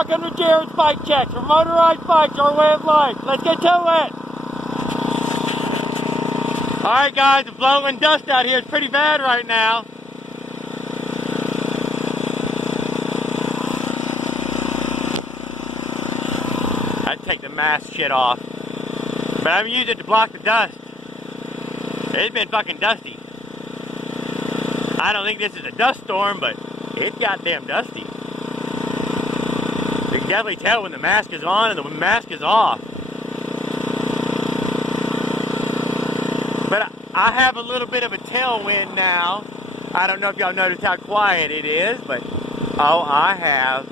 Welcome to Jared's Bike Checks, where motorized bikes are a way of life. Let's get to it! Alright guys, the blowing dust out here is pretty bad right now. I'd take the mask shit off. But I'm using it to block the dust. It's been fucking dusty. I don't think this is a dust storm, but it's goddamn dusty. You can definitely tell when the mask is on and the mask is off. But I have a little bit of a tailwind now. I don't know if y'all noticed how quiet it is, but oh, I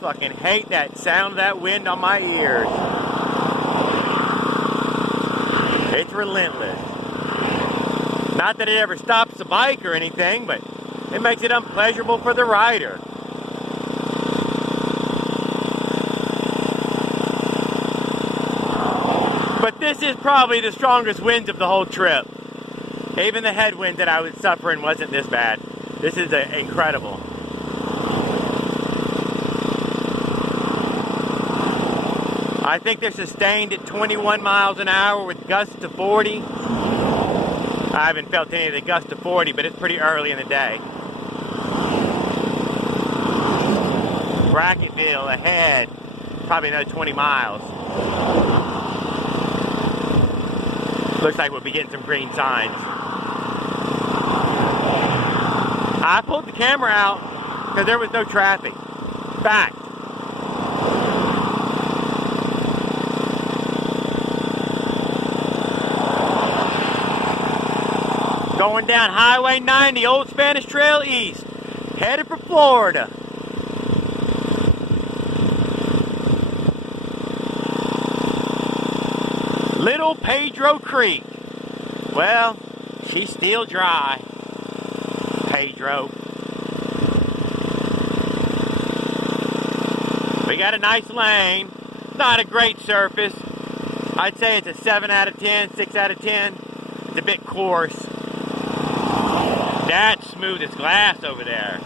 fucking hate that sound of that wind on my ears. It's relentless. Not that it ever stops the bike or anything, but it makes it unpleasurable for the rider. But this is probably the strongest winds of the whole trip. Even the headwind that I was suffering wasn't this bad. This is incredible. I think they're sustained at 21 miles an hour with gusts to 40. I haven't felt any of the gusts to 40, but it's pretty early in the day. Bracketville ahead, probably another 20 miles. Looks like we'll be getting some green signs. I pulled the camera out because there was no traffic. Fact. Going down Highway 90, Old Spanish Trail East, headed for Florida. Little Pedro Creek. Well, she's still dry. Pedro. We got a nice lane. Not a great surface. I'd say it's a 7 out of 10, 6 out of 10. It's a bit coarse. That's smooth as glass over there.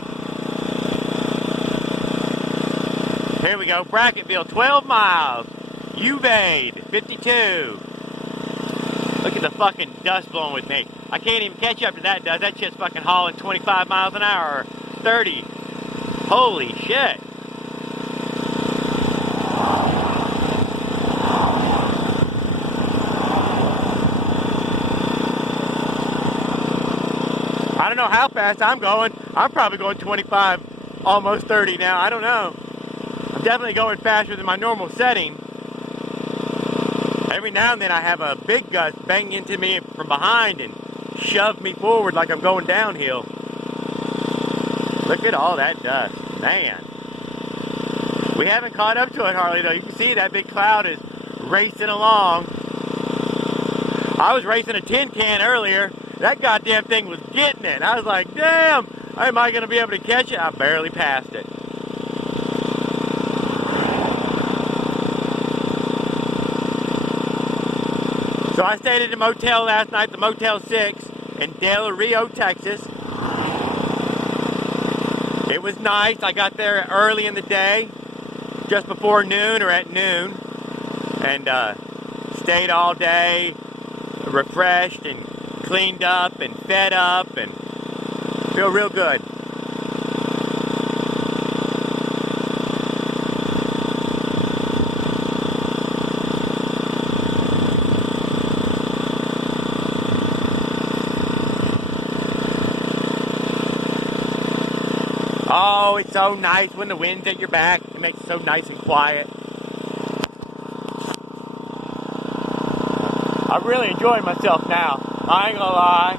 Here we go, Bracketville, 12 miles. Uvade, 52. Look at the fucking dust blowing with me. I can't even catch up to that dust. That shit's fucking hauling 25 miles an hour, or 30. Holy shit. I don't know how fast I'm going. I'm probably going 25, almost 30 now. I don't know. I'm definitely going faster than my normal setting. Every now and then I have a big gust bang into me from behind and shove me forward like I'm going downhill. Look at all that dust. Man. We haven't caught up to it hardly though. You can see that big cloud is racing along. I was racing a tin can earlier. That goddamn thing was getting it. I was like, damn, am I going to be able to catch it? I barely passed it. So I stayed at a motel last night, the Motel 6 in Del Rio, Texas. It was nice. I got there early in the day, just before noon or at noon, and stayed all day, refreshed and cleaned up and fed up and feel real good. Oh, it's so nice when the wind's at your back. It makes it so nice and quiet. I'm really enjoying myself now. I ain't gonna lie.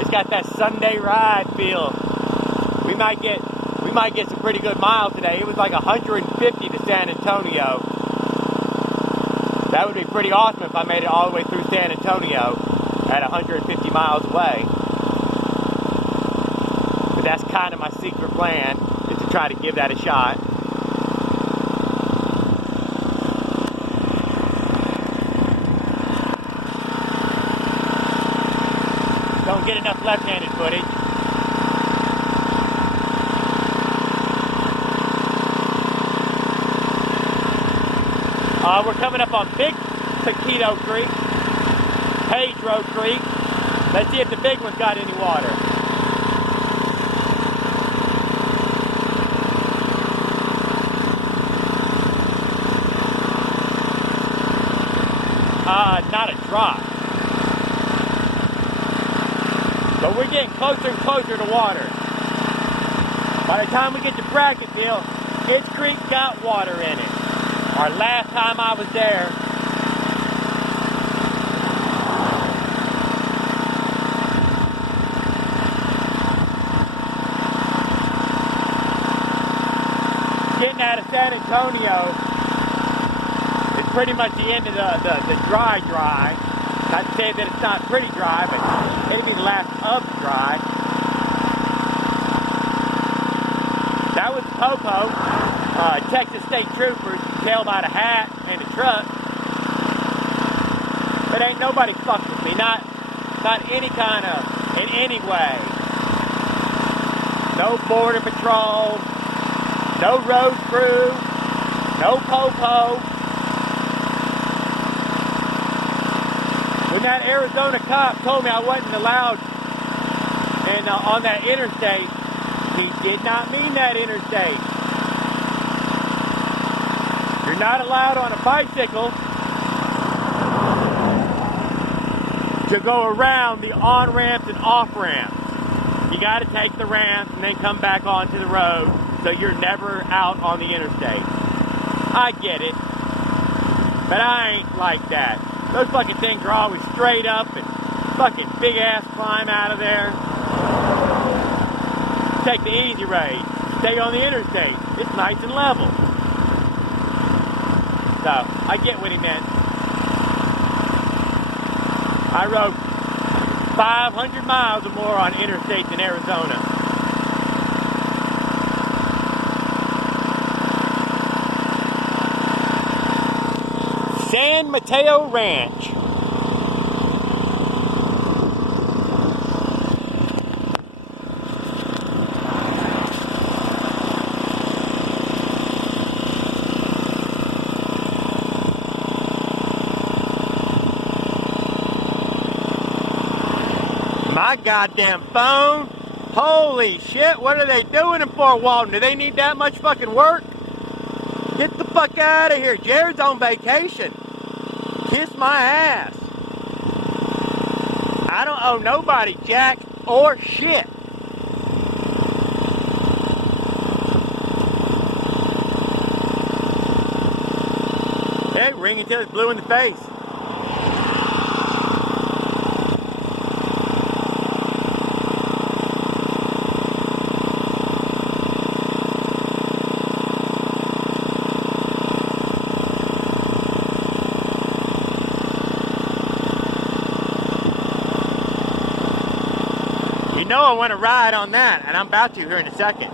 It's got that Sunday ride feel. We might get some pretty good miles today. It was like 150 to San Antonio. That would be pretty awesome if I made it all the way through San Antonio at 150 miles away. But that's kind of my secret plan, is to try to give that a shot. Don't get enough left-handed footage. We're coming up on Big Taquito Creek, Pedro Creek. Let's see if the big one's got any water. Not a drop. But we're getting closer and closer to water. By the time we get to Brackettville, its creek got water in it. Our last time I was there, getting out of San Antonio is pretty much the end of the dry. Not to say that it's not pretty dry, but it'll be the last of dry. That was Popo, Texas State Troopers, tail by the hat and the truck. But ain't nobody fucked with me, not any kind of, in any way. No border patrol, no road crew, no Popo. When that Arizona cop told me I wasn't allowed and on that interstate, he did not mean that interstate. You're not allowed on a bicycle to go around the on-ramps and off-ramps. You got to take the ramps and then come back onto the road, so you're never out on the interstate. I get it, but I ain't like that. Those fucking things are always straight up and fucking big ass climb out of there. Take the easy road. Stay on the interstate. It's nice and level. So, I get what he meant. I rode 500 miles or more on interstates in Arizona. San Mateo Ranch. My goddamn phone. Holy shit, what are they doing in Fort Walton? Do they need that much fucking work? Get the fuck out of here. Jared's on vacation. Kiss my ass. I don't owe nobody jack or shit. Hey, ring until it's blue in the face. You know I want to ride on that, and I'm about to here in a second.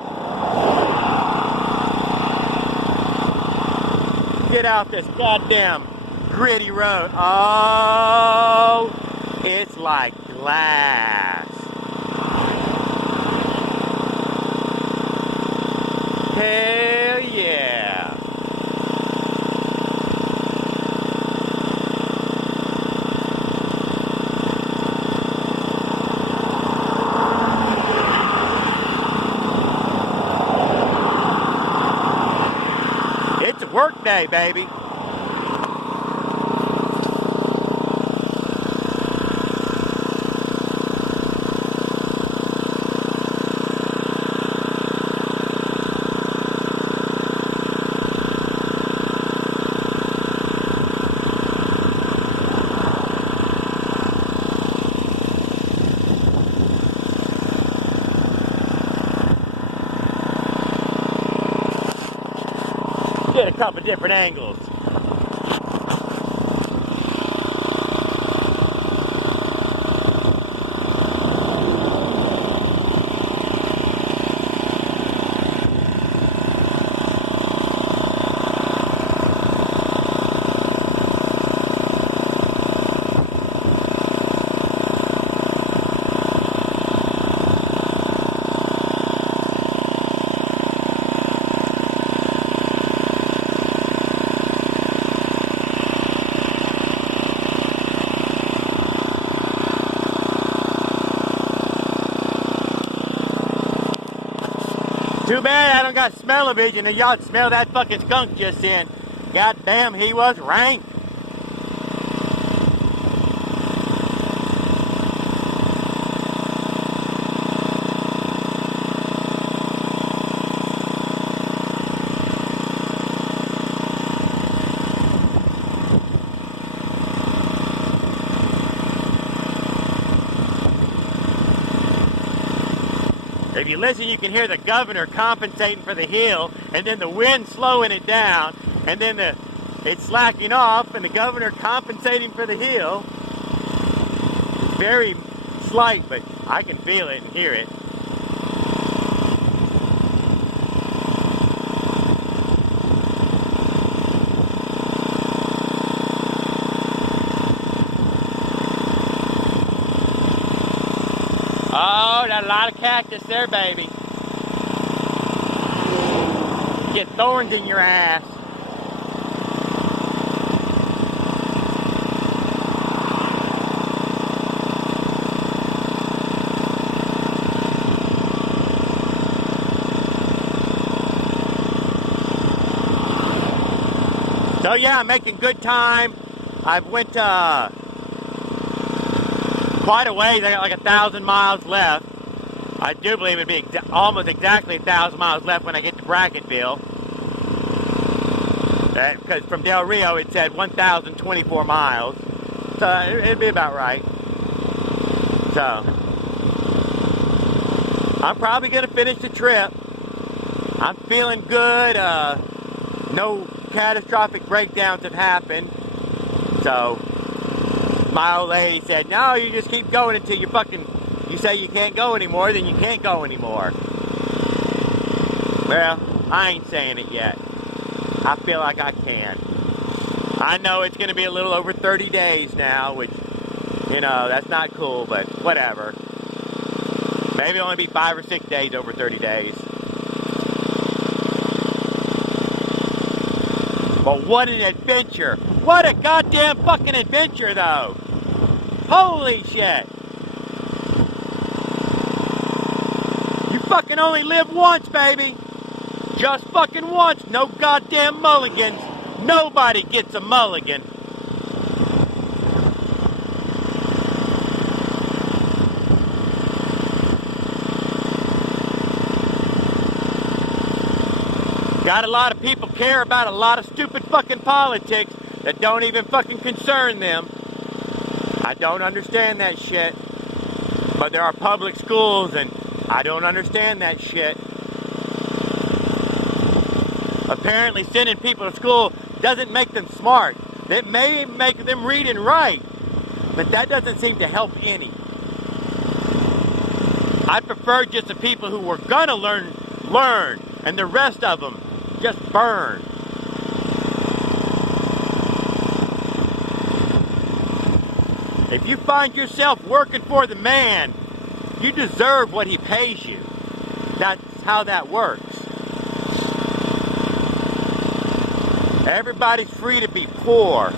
Get out this goddamn gritty road. Oh, it's like glass. Hell yeah. It's a work day, baby. Get a couple different angles. I don't got smell-o-vision, and y'all smell that fucking skunk just then. God damn, he was rank. If you listen, you can hear the governor compensating for the hill, and then the wind slowing it down, and then it's slacking off, and the governor compensating for the hill. It's very slight, but I can feel it and hear it. Oh, got a lot of cactus there, baby. Get thorns in your ass. So yeah, I'm making good time. I've went quite a ways. I got like 1,000 miles left. I do believe it'd be almost exactly 1,000 miles left when I get to Bracketville. Because from Del Rio it said 1,024 miles. So it'd be about right. So I'm probably going to finish the trip. I'm feeling good. No catastrophic breakdowns have happened. So my old lady said, no, you just keep going until you say you can't go anymore, then you can't go anymore. Well, I ain't saying it yet. I feel like I can. I know it's going to be a little over 30 days now, which, you know, that's not cool, but whatever. Maybe it'll only be 5 or 6 days over 30 days. But what an adventure. What a goddamn fucking adventure, though. Holy shit. You fucking only live once, baby. Just fucking once. No goddamn mulligans. Nobody gets a mulligan. Got a lot of people care about a lot of stupid fucking politics that don't even fucking concern them. I don't understand that shit. But there are public schools and I don't understand that shit. Apparently sending people to school doesn't make them smart. It may make them read and write, but that doesn't seem to help any. I prefer just the people who were gonna learn, and the rest of them just burn. If you find yourself working for the man, you deserve what he pays you. That's how that works. Everybody's free to be poor.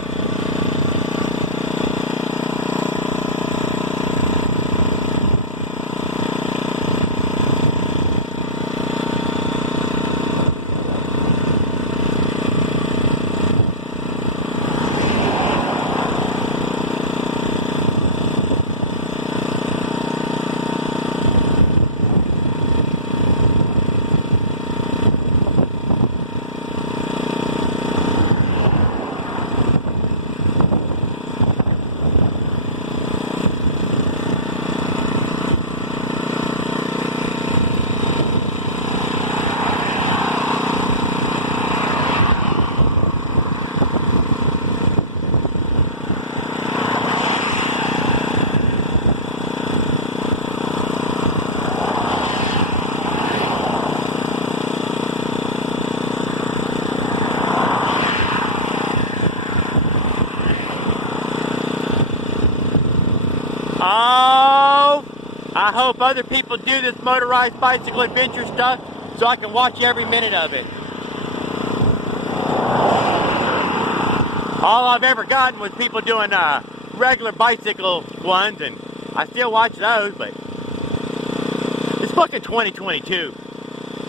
Oh, I hope other people do this motorized bicycle adventure stuff so I can watch every minute of it. All I've ever gotten was people doing regular bicycle ones, and I still watch those, but it's fucking 2022.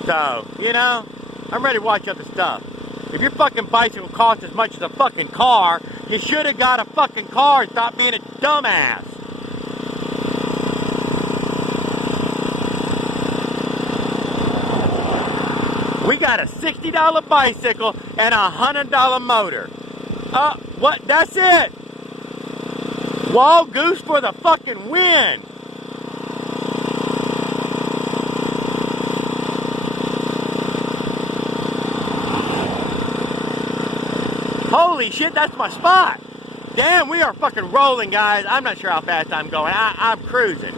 So, you know, I'm ready to watch other stuff. If your fucking bicycle costs as much as a fucking car, you should have got a fucking car and stop being a dumbass. We got a $60 bicycle and a $100 motor. What? That's it. Wall goose for the fucking win. Holy shit, that's my spot. Damn, we are fucking rolling, guys. I'm not sure how fast I'm going. I'm cruising.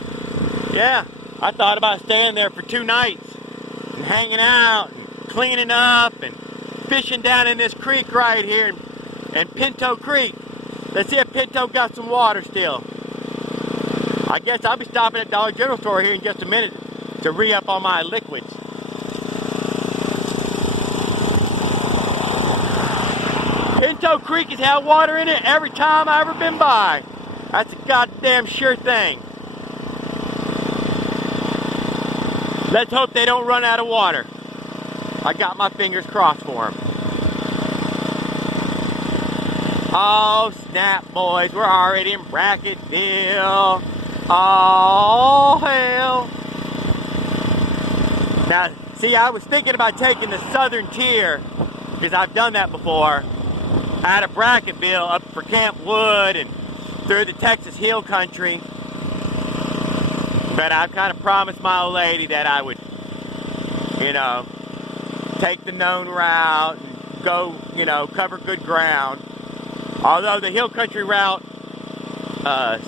Yeah, I thought about staying there for 2 nights and hanging out and cleaning up and fishing down in this creek right here in Pinto Creek. Let's see if Pinto got some water still. I guess I'll be stopping at Dollar General store here in just a minute to re-up on my liquids. Pinto Creek has had water in it every time I've ever been by. That's a goddamn sure thing. Let's hope they don't run out of water. I got my fingers crossed for them. Oh, snap, boys. We're already in Bracketville. Oh, hell. Now, see, I was thinking about taking the southern tier, because I've done that before, out of Bracketville up for Camp Wood and through the Texas Hill Country. But I kind of promised my old lady that I would, you know, take the known route and go, you know, cover good ground. Although the Hill Country route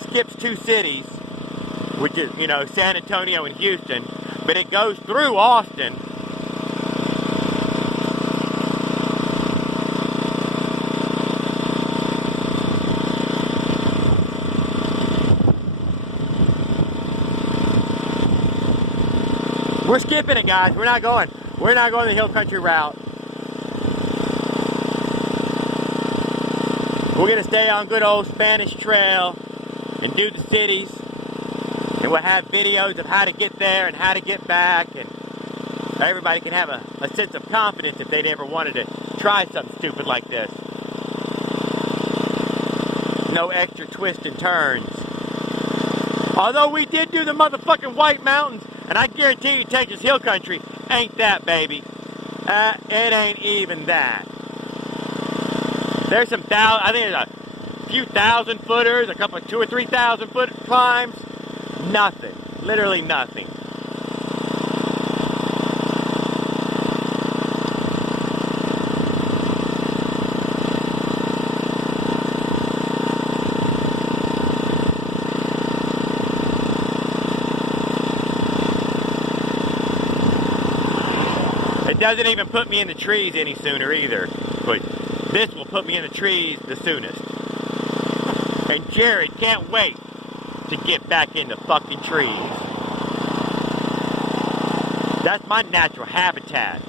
skips 2 cities, which is, you know, San Antonio and Houston, but it goes through Austin. We're skipping it, guys. We're not going the Hill Country route. We're going to stay on good old Spanish Trail and do the cities. And we'll have videos of how to get there and how to get back. And everybody can have a sense of confidence if they'd ever wanted to try something stupid like this. No extra twists and turns. Although we did do the motherfucking White Mountains, and I guarantee you Texas Hill Country ain't that, baby. It ain't even that. There's some I think there's a few 1,000-footers, a couple of 2,000 or 3,000-foot climbs. Nothing. Literally nothing. It doesn't even put me in the trees any sooner either. But this will put me in the trees the soonest. And Jared can't wait to get back in the fucking trees. That's my natural habitat.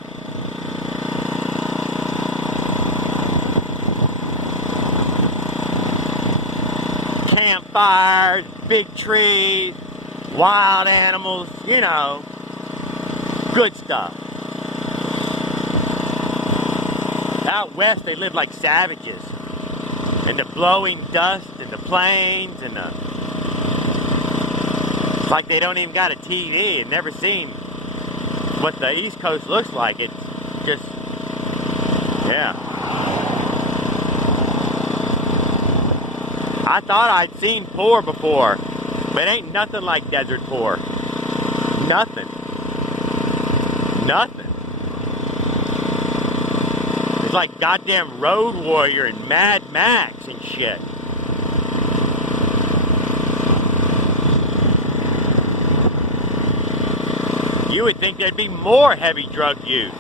Campfires, big trees, wild animals, you know, good stuff. Out west, they live like savages. And the blowing dust and the planes and the... It's like they don't even got a TV and never seen what the East Coast looks like. It's just... Yeah. I thought I'd seen poor before, but ain't nothing like desert poor. Nothing. Nothing. It's like goddamn Road Warrior and Mad Max and shit. You would think there'd be more heavy drug use.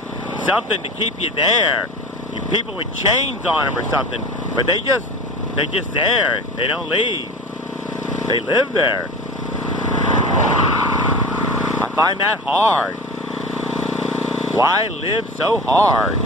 Something to keep you there. People with chains on them or something. But they're just there. They don't leave. They live there. I find that hard. Why live so hard?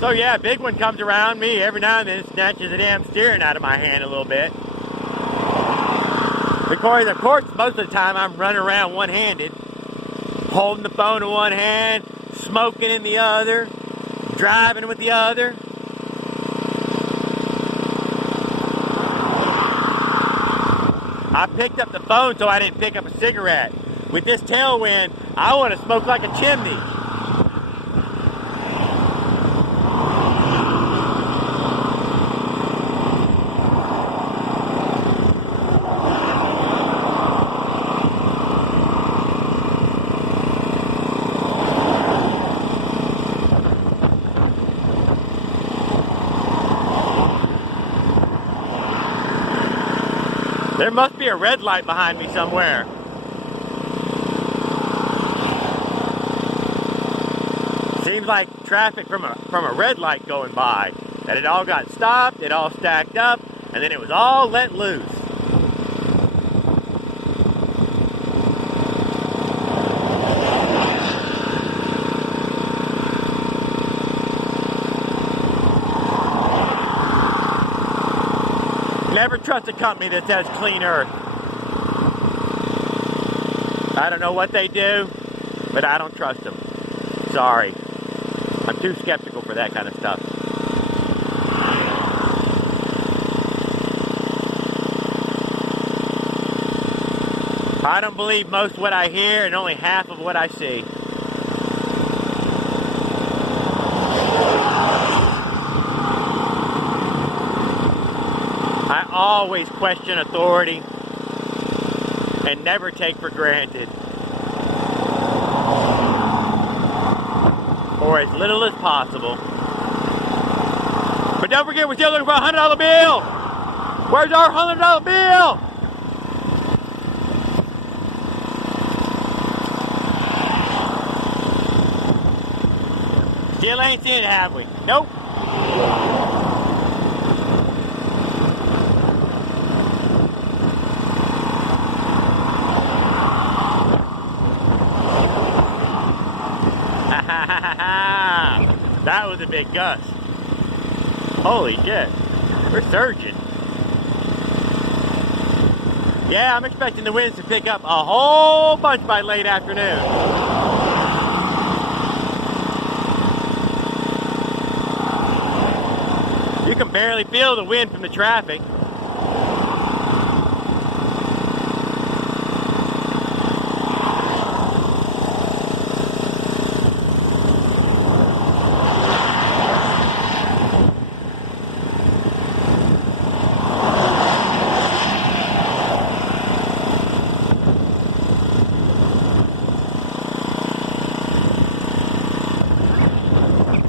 So yeah, big one comes around me every now and then, snatches the damn steering out of my hand a little bit. Of course, most of the time I'm running around one-handed, holding the phone in one hand, smoking in the other, driving with the other. I picked up the phone so I didn't pick up a cigarette. With this tailwind, I want to smoke like a chimney. There must be a red light behind me somewhere. Seems like traffic from a red light going by. That it all got stopped, it all stacked up, and then it was all let loose. Never trust a company that says clean earth. I don't know what they do, but I don't trust them. Sorry. I'm too skeptical for that kind of stuff. I don't believe most of what I hear and only half of what I see. I always question authority and never take for granted, or as little as possible. But don't forget, we're still looking for a $100 bill. Where's our $100 bill? Still ain't seen it, have we? Nope. That was a big gust. Holy shit. We're surging. Yeah, I'm expecting the winds to pick up a whole bunch by late afternoon. You can barely feel the wind from the traffic.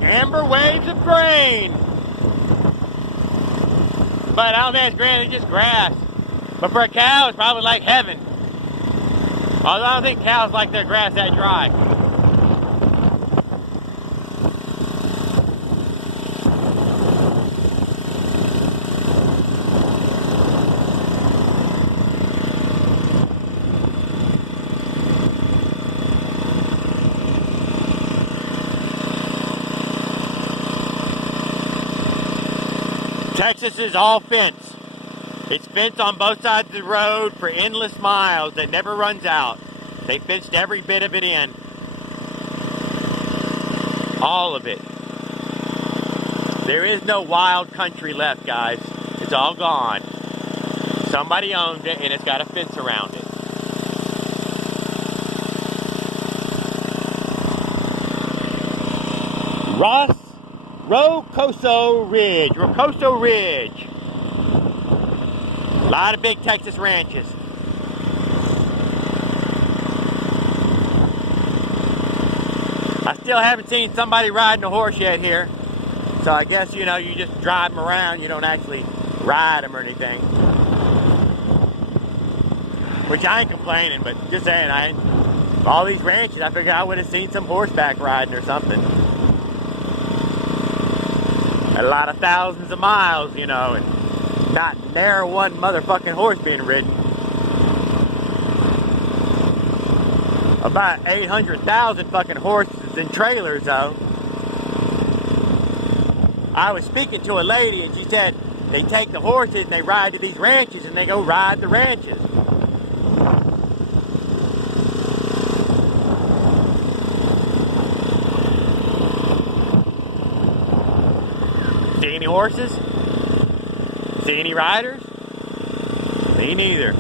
Amber waves of grain. But I don't think it's grain, it's just grass. But for a cow, it's probably like heaven. Although I don't think cows like their grass that dry. Texas is all fence. It's fenced on both sides of the road for endless miles that never runs out. They fenced every bit of it in. All of it. There is no wild country left, guys. It's all gone. Somebody owned it and it's got a fence around it. Rocoso Ridge. A lot of big Texas ranches. I still haven't seen somebody riding a horse yet here. So I guess, you know, you just drive them around. You don't actually ride them or anything. Which I ain't complaining, but just saying, all these ranches, I figured I would have seen some horseback riding or something. A lot of thousands of miles, you know, and not ne'er one motherfucking horse being ridden. About 800,000 fucking horses and trailers, though. I was speaking to a lady and she said they take the horses and they ride to these ranches and they go ride the ranches. See any horses? See any riders? Me neither.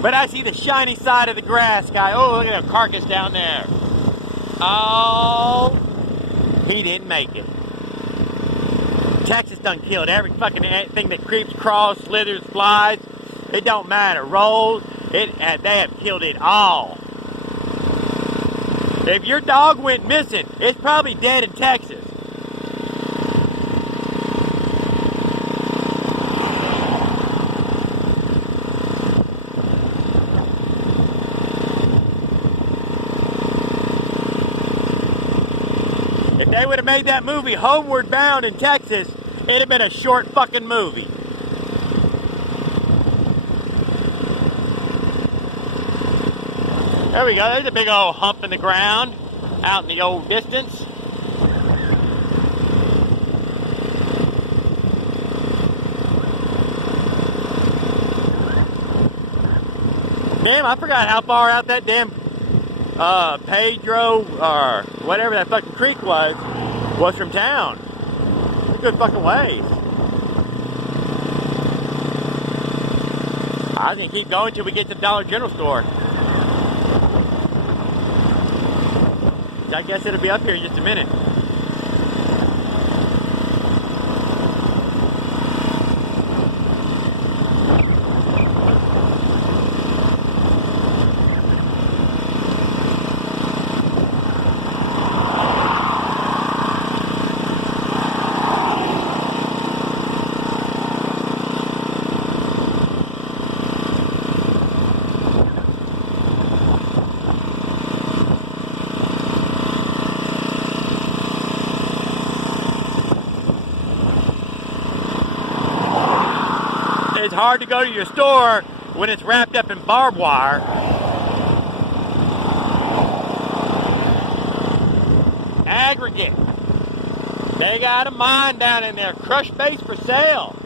But I see the shiny side of the grass, guy. Oh, look at that carcass down there. Oh, he didn't make it. Texas done killed every fucking thing that creeps, crawls, slithers, flies. It don't matter. Rolls. They have killed it all. If your dog went missing, it's probably dead in Texas. If they would have made that movie Homeward Bound in Texas, it'd have been a short fucking movie. There we go. There's a big old hump in the ground out in the old distance. Damn, I forgot how far out that damn Pedro or whatever that fucking creek was from town. A good fucking ways. I was gonna keep going till we get to the Dollar General store. I guess it'll be up here in just a minute. It's hard to go to your store when it's wrapped up in barbed wire. Aggregate. They got a mine down in there. Crushed base for sale.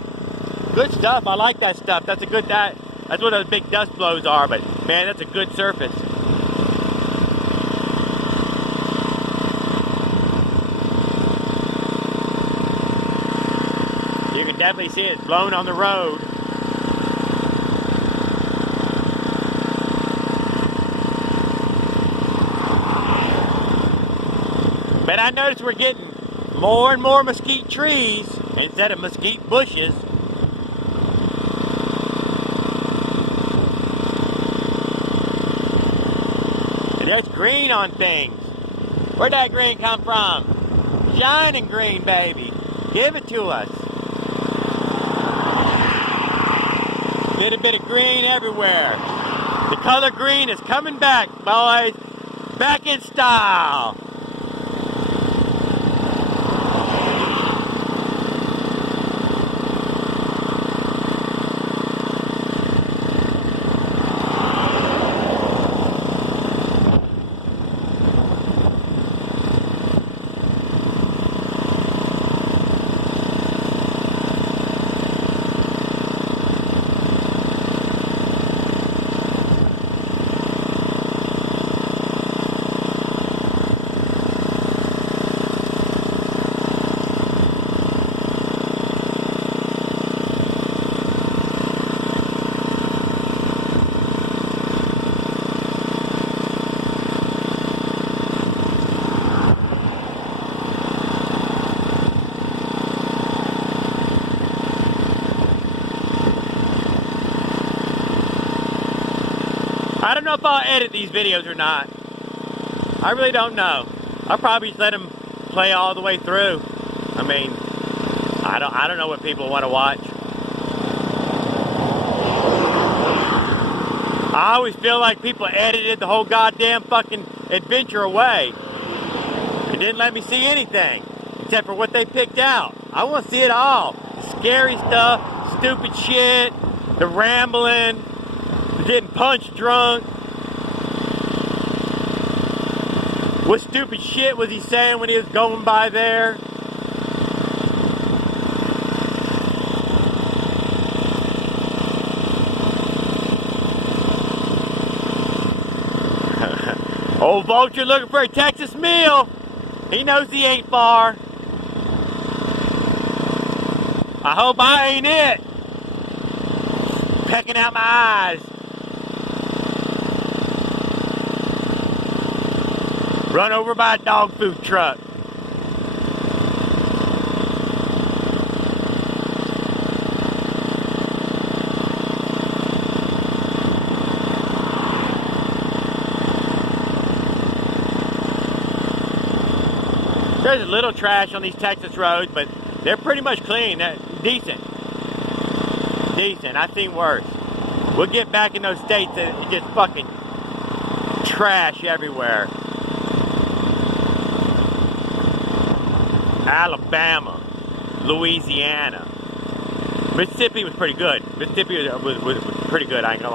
Good stuff. I like that stuff. That's a good, that's what those big dust blows are, but man, that's a good surface. You can definitely see it's blown on the road. But I noticed we're getting more and more mesquite trees instead of mesquite bushes. And there's green on things. Where'd that green come from? Shining green, baby. Give it to us. Little bit of green everywhere. The color green is coming back, boys. Back in style. I don't know if I'll edit these videos or not. I really don't know. I'll probably just let them play all the way through. I mean, I don't know what people want to watch. I always feel like people edited the whole goddamn fucking adventure away. It didn't let me see anything except for what they picked out. I want to see it all. The scary stuff, stupid shit, the rambling, the getting punch drunk. What stupid shit was he saying when he was going by there? Old Vulture looking for a Texas meal. He knows he ain't far. I hope I ain't it. Pecking out my eyes. Run over by a dog food truck. There's a little trash on these Texas roads, but they're pretty much clean. They're decent. Decent. I've seen worse. We'll get back in those states and it's just fucking trash everywhere. Alabama, Louisiana. Mississippi was pretty good. Mississippi was pretty good, I ain't gonna lie.